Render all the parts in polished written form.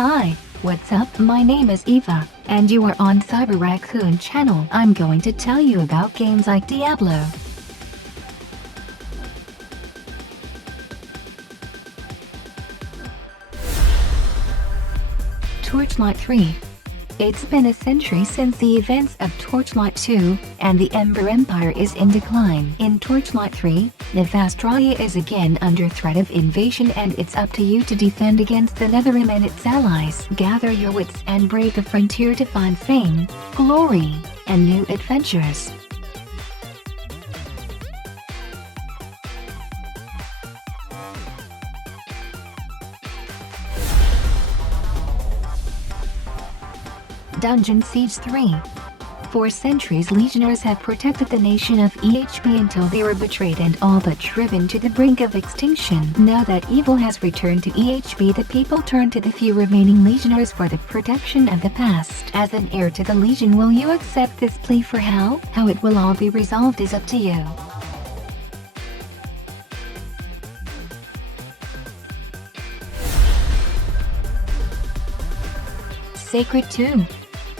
Hi, what's up? My name is Eva, and you are on Cyber Raccoon channel. I'm going to tell you about games like Diablo, Torchlight III. It's been a century since the events of Torchlight II, and the Ember Empire is in decline. In Torchlight III, Nevastralia is again under threat of invasion, and it's up to you to defend against the Netherrealm and its allies. Gather your wits and brave the frontier to find fame, glory, and new adventures. Dungeon Siege 3. For centuries, legionnaires have protected the nation of EHB until they were betrayed and all but driven to the brink of extinction. Now that evil has returned to EHB, the people turn to the few remaining legionnaires for the protection of the past. As an heir to the Legion, will you accept this plea for hell? How it will all be resolved is up to you. Sacred 2.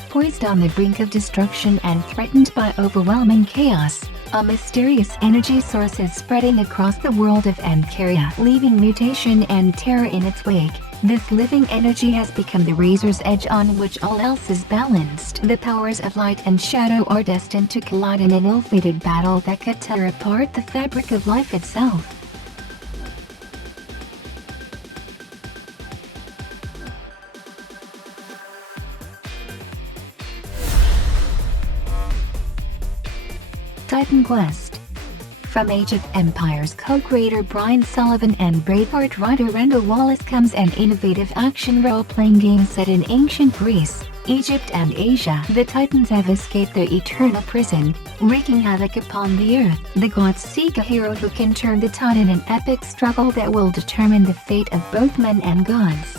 Poised on the brink of destruction and threatened by overwhelming chaos, a mysterious energy source is spreading across the world of Ancaria, leaving mutation and terror in its wake. This living energy has become the razor's edge on which all else is balanced. The powers of light and shadow are destined to collide in an ill-fated battle that could tear apart the fabric of life itself. Titan Quest. From Age of Empires co-creator Brian Sullivan and Braveheart writer Randall Wallace comes an innovative action role-playing game set in ancient Greece, Egypt and Asia. The Titans have escaped their eternal prison, wreaking havoc upon the earth. The gods seek a hero who can turn the tide in an epic struggle that will determine the fate of both men and gods.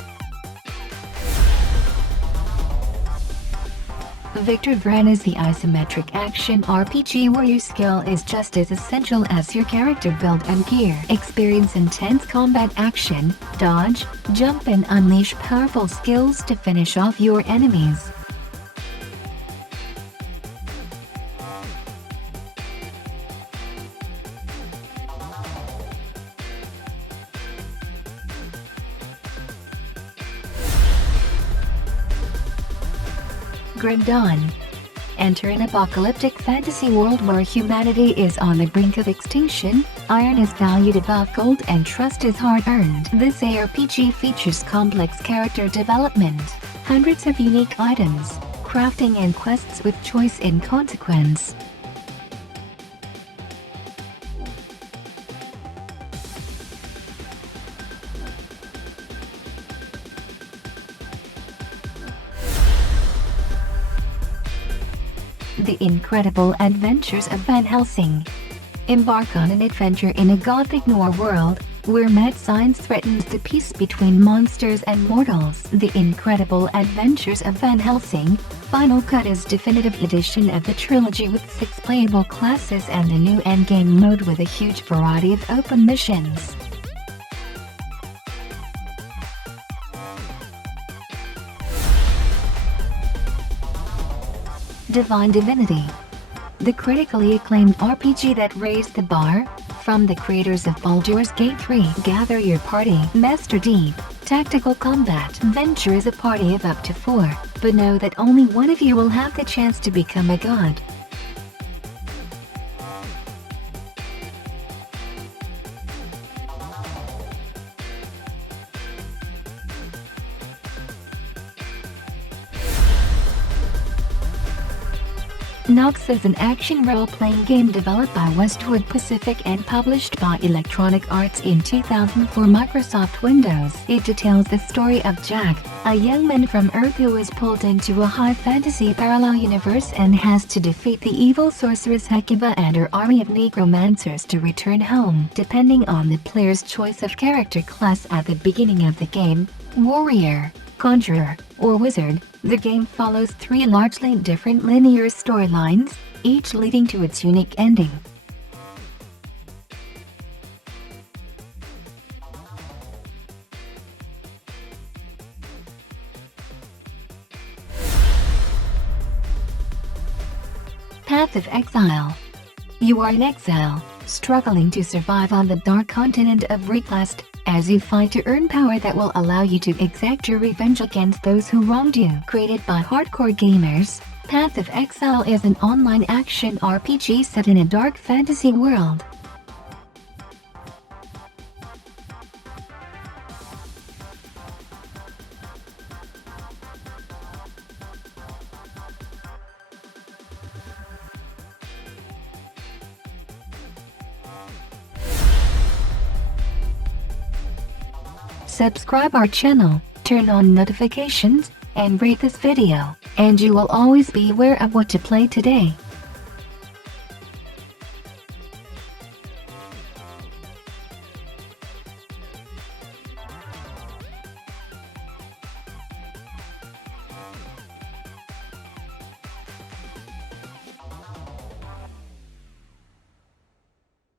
Victor Vran is the isometric action RPG where your skill is just as essential as your character build and gear. Experience intense combat action, dodge, jump and unleash powerful skills to finish off your enemies. Grim Dawn. Enter an apocalyptic fantasy world where humanity is on the brink of extinction, iron is valued above gold and trust is hard-earned. This ARPG features complex character development, hundreds of unique items, crafting and quests with choice and consequence. The Incredible Adventures of Van Helsing. Embark on an adventure in a gothic noir world, where mad science threatens the peace between monsters and mortals. The Incredible Adventures of Van Helsing, Final Cut is definitive edition of the trilogy with 6 playable classes and a new endgame mode with a huge variety of open missions. Divinity. The critically acclaimed RPG that raised the bar, from the creators of Baldur's Gate 3. Gather your party. Master Deep. Tactical combat. Venture is a party of up to 4, but know that only one of you will have the chance to become a god. Nox is an action role-playing game developed by Westwood Pacific and published by Electronic Arts in 2000 for Microsoft Windows. It details the story of Jack, a young man from Earth who is pulled into a high-fantasy parallel universe and has to defeat the evil sorceress Hekiva and her army of necromancers to return home. Depending on the player's choice of character class at the beginning of the game, warrior, conjurer, or wizard, the game follows 3 largely different linear storylines, each leading to its unique ending. Path of Exile. You are in exile, struggling to survive on the dark continent of Request, as you fight to earn power that will allow you to exact your revenge against those who wronged you. Created by hardcore gamers, Path of Exile is an online action RPG set in a dark fantasy world. Subscribe our channel, turn on notifications, and rate this video, and you will always be aware of what to play today.